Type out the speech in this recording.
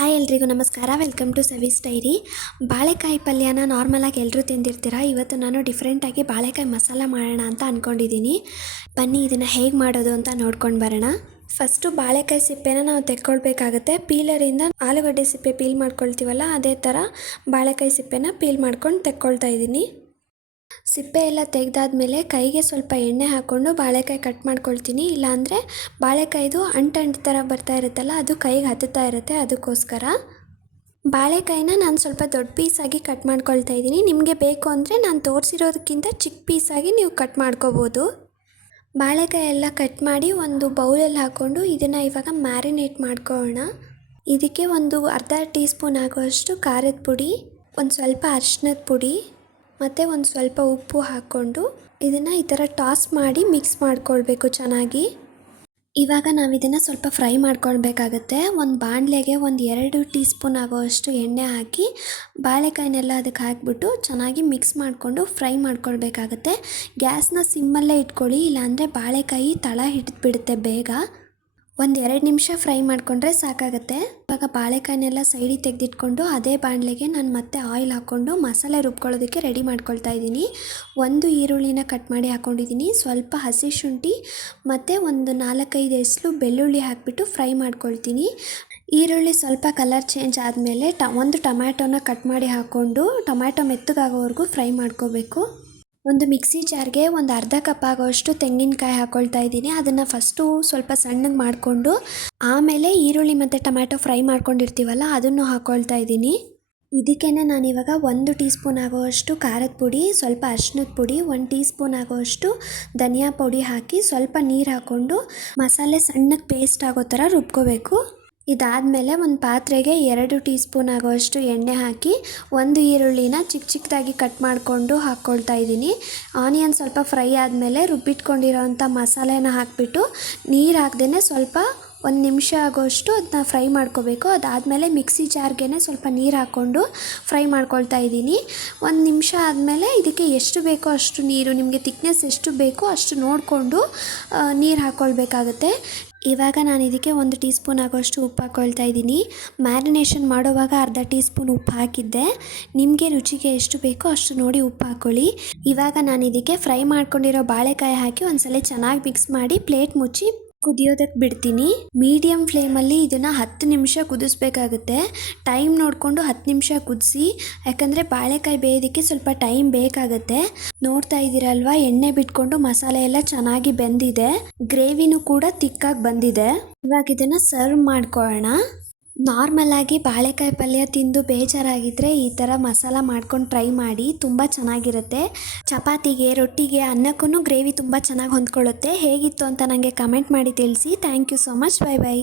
Hi ಎಲ್ರಿಗೂ ನಮಸ್ಕಾರ. Welcome to ಸವೀಸ್ dairy ಬಾಳೆಕಾಯಿ ಪಲ್ಯನ ನಾರ್ಮಲಾಗಿ ಎಲ್ಲರೂ ತಿಂದಿರ್ತೀರ? ಇವತ್ತು ನಾನು ಡಿಫ್ರೆಂಟಾಗಿ ಬಾಳೆಕಾಯಿ ಮಸಾಲ ಮಾಡೋಣ ಅಂತ ಅಂದ್ಕೊಂಡಿದ್ದೀನಿ ಬನ್ನಿ ಇದನ್ನು ಹೇಗೆ ಮಾಡೋದು ಅಂತ ನೋಡ್ಕೊಂಡು ಬರೋಣ. ಫಸ್ಟು ಬಾಳೆಕಾಯಿ ಸಿಪ್ಪೆನ ನಾವು ತೆಕ್ಕೊಳ್ಬೇಕಾಗತ್ತೆ. ಪೀಲರಿಂದ ಆಲೂಗಡ್ಡೆ ಸಿಪ್ಪೆ ಪೀಲ್ ಮಾಡ್ಕೊಳ್ತೀವಲ್ಲ, ಅದೇ ಥರ ಬಾಳೆಕಾಯಿ ಸಿಪ್ಪೆನ ಪೀಲ್ ಮಾಡ್ಕೊಂಡು ತೆಕ್ಕೊಳ್ತಾ ಇದ್ದೀನಿ. ಸಿಪ್ಪೆ ಎಲ್ಲ ತೆಗೆದಾದ್ಮೇಲೆ ಕೈಗೆ ಸ್ವಲ್ಪ ಎಣ್ಣೆ ಹಾಕ್ಕೊಂಡು ಬಾಳೆಕಾಯಿ ಕಟ್ ಮಾಡ್ಕೊಳ್ತೀನಿ. ಇಲ್ಲಾಂದರೆ ಬಾಳೆಕಾಯ್ದು ಅಂಟು ಥರ ಬರ್ತಾ ಇರುತ್ತಲ್ಲ, ಅದು ಕೈಗೆ ಹತ್ತುತ್ತಾ ಇರುತ್ತೆ ಅದಕ್ಕೋಸ್ಕರ. ಬಾಳೆಕಾಯಿನ ನಾನು ಸ್ವಲ್ಪ ದೊಡ್ಡ ಪೀಸಾಗಿ ಕಟ್ ಮಾಡ್ಕೊಳ್ತಾ ಇದ್ದೀನಿ. ನಿಮಗೆ ಬೇಕು ಅಂದರೆ ನಾನು ತೋರಿಸಿರೋದಕ್ಕಿಂತ ಚಿಕ್ಕ ಪೀಸಾಗಿ ನೀವು ಕಟ್ ಮಾಡ್ಕೋಬೋದು. ಬಾಳೆಕಾಯಿ ಎಲ್ಲ ಕಟ್ ಮಾಡಿ ಒಂದು ಬೌಲಲ್ಲಿ ಹಾಕ್ಕೊಂಡು ಇದನ್ನು ಇವಾಗ ಮ್ಯಾರಿನೇಟ್ ಮಾಡ್ಕೊಳ್ಳೋಣ. ಇದಕ್ಕೆ ಒಂದು ಅರ್ಧ ಟೀ ಸ್ಪೂನ್ ಆಗುವಷ್ಟು ಖಾರದ ಪುಡಿ, ಒಂದು ಸ್ವಲ್ಪ ಅರಿಶಿನದ ಪುಡಿ ಮತ್ತು ಒಂದು ಸ್ವಲ್ಪ ಉಪ್ಪು ಹಾಕ್ಕೊಂಡು ಇದನ್ನು ಈ ಥರ ಟಾಸ್ ಮಾಡಿ ಮಿಕ್ಸ್ ಮಾಡ್ಕೊಳ್ಬೇಕು ಚೆನ್ನಾಗಿ. ಇವಾಗ ನಾವು ಇದನ್ನು ಸ್ವಲ್ಪ ಫ್ರೈ ಮಾಡ್ಕೊಳ್ಬೇಕಾಗತ್ತೆ. ಒಂದು ಬಾಣಲೆಗೆ ಒಂದು ಎರಡು ಟೀ ಸ್ಪೂನ್ ಆಗೋವಷ್ಟು ಎಣ್ಣೆ ಹಾಕಿ ಬಾಳೆಕಾಯಿನೆಲ್ಲ ಅದಕ್ಕೆ ಹಾಕಿಬಿಟ್ಟು ಚೆನ್ನಾಗಿ ಮಿಕ್ಸ್ ಮಾಡಿಕೊಂಡು ಫ್ರೈ ಮಾಡ್ಕೊಳ್ಬೇಕಾಗತ್ತೆ. ಗ್ಯಾಸ್ನ ಸಿಮ್ಮಲ್ಲೇ ಇಟ್ಕೊಳ್ಳಿ, ಇಲ್ಲಾಂದರೆ ಬಾಳೆಕಾಯಿ ತಳ ಹಿಡಿದ್ಬಿಡುತ್ತೆ ಬೇಗ. ಒಂದು ಎರಡು ನಿಮಿಷ ಫ್ರೈ ಮಾಡಿಕೊಂಡ್ರೆ ಸಾಕಾಗುತ್ತೆ. ಇವಾಗ ಬಾಳೆಕಾಯಿನೆಲ್ಲ ಸೈಡಿಗೆ ತೆಗೆದಿಟ್ಕೊಂಡು ಅದೇ ಬಾಣಲೆಗೆ ನಾನು ಮತ್ತೆ ಆಯಿಲ್ ಹಾಕ್ಕೊಂಡು ಮಸಾಲೆ ರುಬ್ಕೊಳ್ಳೋದಕ್ಕೆ ರೆಡಿ ಮಾಡ್ಕೊಳ್ತಾ ಇದ್ದೀನಿ. ಒಂದು ಈರುಳ್ಳಿನ ಕಟ್ ಮಾಡಿ ಹಾಕ್ಕೊಂಡಿದ್ದೀನಿ ಸ್ವಲ್ಪ ಹಸಿ ಶುಂಠಿ ಮತ್ತು ಒಂದು ನಾಲ್ಕೈದು ಎಸ್ಲು ಬೆಳ್ಳುಳ್ಳಿ ಹಾಕಿಬಿಟ್ಟು ಫ್ರೈ ಮಾಡ್ಕೊಳ್ತೀನಿ. ಈರುಳ್ಳಿ ಸ್ವಲ್ಪ ಕಲರ್ ಚೇಂಜ್ ಆದಮೇಲೆ ಟ, ಒಂದು ಟೊಮ್ಯಾಟೊನ ಕಟ್ ಮಾಡಿ ಹಾಕ್ಕೊಂಡು ಟೊಮ್ಯಾಟೊ ಮೆತ್ತಗಾಗೋವರೆಗೂ ಫ್ರೈ ಮಾಡ್ಕೋಬೇಕು. ಒಂದು ಮಿಕ್ಸಿ ಜಾರ್ಗೆ ಒಂದು ಅರ್ಧ ಕಪ್ ಆಗೋಷ್ಟು ತೆಂಗಿನಕಾಯಿ ಹಾಕ್ಕೊಳ್ತಾ ಇದ್ದೀನಿ. ಅದನ್ನು ಫಸ್ಟು ಸ್ವಲ್ಪ ಸಣ್ಣಗೆ ಮಾಡಿಕೊಂಡು, ಆಮೇಲೆ ಈರುಳ್ಳಿ ಮತ್ತು ಟೊಮ್ಯಾಟೊ ಫ್ರೈ ಮಾಡ್ಕೊಂಡಿರ್ತೀವಲ್ಲ, ಅದನ್ನು ಹಾಕ್ಕೊಳ್ತಾ ಇದ್ದೀನಿ. ಇದಕ್ಕೇ ನಾನಿವಾಗ ಒಂದು ಟೀ ಸ್ಪೂನ್ ಆಗೋವಷ್ಟು ಖಾರದ ಪುಡಿ, ಸ್ವಲ್ಪ ಅರ್ಶಿನದ ಪುಡಿ, ಒಂದು ಟೀ ಸ್ಪೂನ್ ಆಗೋವಷ್ಟು ಧನಿಯಾ ಪುಡಿ ಹಾಕಿ ಸ್ವಲ್ಪ ನೀರು ಹಾಕ್ಕೊಂಡು ಮಸಾಲೆ ಸಣ್ಣಗೆ ಪೇಸ್ಟ್ ಆಗೋ ಥರ ರುಬ್ಕೋಬೇಕು. ಇದಾದಮೇಲೆ ಒಂದು ಪಾತ್ರೆಗೆ ಎರಡು ಟೀ ಸ್ಪೂನ್ ಆಗುವಷ್ಟು ಎಣ್ಣೆ ಹಾಕಿ ಒಂದು ಈರುಳ್ಳಿನ ಚಿಕ್ಕ ಚಿಕ್ಕದಾಗಿ ಕಟ್ ಮಾಡಿಕೊಂಡು ಹಾಕ್ಕೊಳ್ತಾ ಇದ್ದೀನಿ. ಆನಿಯನ್ ಸ್ವಲ್ಪ ಫ್ರೈ ಆದಮೇಲೆ ರುಬ್ಬಿಟ್ಕೊಂಡಿರೋವಂಥ ಮಸಾಲೆನ ಹಾಕಿಬಿಟ್ಟು ನೀರು ಹಾಕ್ದೇ ಸ್ವಲ್ಪ ಒಂದು ನಿಮಿಷ ಆಗೋಷ್ಟು ಅದನ್ನ ಫ್ರೈ ಮಾಡ್ಕೋಬೇಕು. ಅದಾದಮೇಲೆ ಮಿಕ್ಸಿ ಜಾರ್ಗೆ ಸ್ವಲ್ಪ ನೀರು ಹಾಕ್ಕೊಂಡು ಫ್ರೈ ಮಾಡ್ಕೊಳ್ತಾ ಇದ್ದೀನಿ. ಒಂದು ನಿಮಿಷ ಆದಮೇಲೆ ಇದಕ್ಕೆ ಎಷ್ಟು ಬೇಕೋ ಅಷ್ಟು ನೀರು, ನಿಮಗೆ ತಿಕ್ನೆಸ್ ಎಷ್ಟು ಬೇಕೋ ಅಷ್ಟು ನೋಡಿಕೊಂಡು ನೀರು ಹಾಕ್ಕೊಳ್ಬೇಕಾಗತ್ತೆ ಇವಾಗ ನಾನು ಇದಕ್ಕೆ ಒಂದು ಟೀ ಸ್ಪೂನ್ ಆಗೋಷ್ಟು ಉಪ್ಪು ಹಾಕ್ಕೊಳ್ತಾ ಇದ್ದೀನಿ. ಮ್ಯಾರಿನೇಷನ್ ಮಾಡೋವಾಗ ಅರ್ಧ ಟೀ ಸ್ಪೂನ್ ಉಪ್ಪು ಹಾಕಿದ್ದೆ. ನಿಮಗೆ ರುಚಿಗೆ ಎಷ್ಟು ಬೇಕೋ ಅಷ್ಟು ನೋಡಿ ಉಪ್ಪು ಹಾಕ್ಕೊಳ್ಳಿ ಇವಾಗ ನಾನು ಇದಕ್ಕೆ ಫ್ರೈ ಮಾಡ್ಕೊಂಡಿರೋ ಬಾಳೆಕಾಯಿ ಹಾಕಿ ಒಂದ್ಸಲ ಚೆನ್ನಾಗಿ ಮಿಕ್ಸ್ ಮಾಡಿ ಪ್ಲೇಟ್ ಮುಚ್ಚಿ ಕುದಿಯೋದಕ್ಕೆ ಬಿಡ್ತೀನಿ. ಮೀಡಿಯಮ್ ಫ್ಲೇಮಲ್ಲಿ ಇದನ್ನು ಹತ್ತು ನಿಮಿಷ ಕುದಿಸ್ಬೇಕಾಗುತ್ತೆ. ಟೈಮ್ ನೋಡಿಕೊಂಡು ಹತ್ತು ನಿಮಿಷ ಕುದಿಸಿ, ಯಾಕಂದರೆ ಬಾಳೆಕಾಯಿ ಬೇಯೋದಕ್ಕೆ ಸ್ವಲ್ಪ ಟೈಮ್ ಬೇಕಾಗುತ್ತೆ. ನೋಡ್ತಾ ಇದ್ದೀರಲ್ವ, ಎಣ್ಣೆ ಬಿಟ್ಕೊಂಡು ಮಸಾಲೆ ಎಲ್ಲ ಚೆನ್ನಾಗಿ ಬೆಂದಿದೆ. ಗ್ರೇವಿನೂ ಕೂಡ ತಿಕ್ಕಾಗಿ ಬಂದಿದೆ. ಇವಾಗ ಇದನ್ನು ಸರ್ವ್ ಮಾಡ್ಕೊಳ್ಳೋಣ. ನಾರ್ಮಲ್ ಆಗಿ ಬಾಳೆಕಾಯಿ ಪಲ್ಯ ತಿಂದು ಬೇಜಾರಾಗಿದ್ದರೆ ಈ ಥರ ಮಸಾಲ ಮಾಡ್ಕೊಂಡು ಟ್ರೈ ಮಾಡಿ, ತುಂಬ ಚೆನ್ನಾಗಿರುತ್ತೆ. ಚಪಾತಿಗೆ, ರೊಟ್ಟಿಗೆ ಅನ್ನಕ್ಕೂ ಗ್ರೇವಿ ತುಂಬ ಚೆನ್ನಾಗಿ ಹೊಂದ್ಕೊಳ್ಳುತ್ತೆ. ಹೇಗಿತ್ತು ಅಂತ ನನಗೆ ಕಮೆಂಟ್ ಮಾಡಿ ತಿಳಿಸಿ. Thank you so much. Bye bye.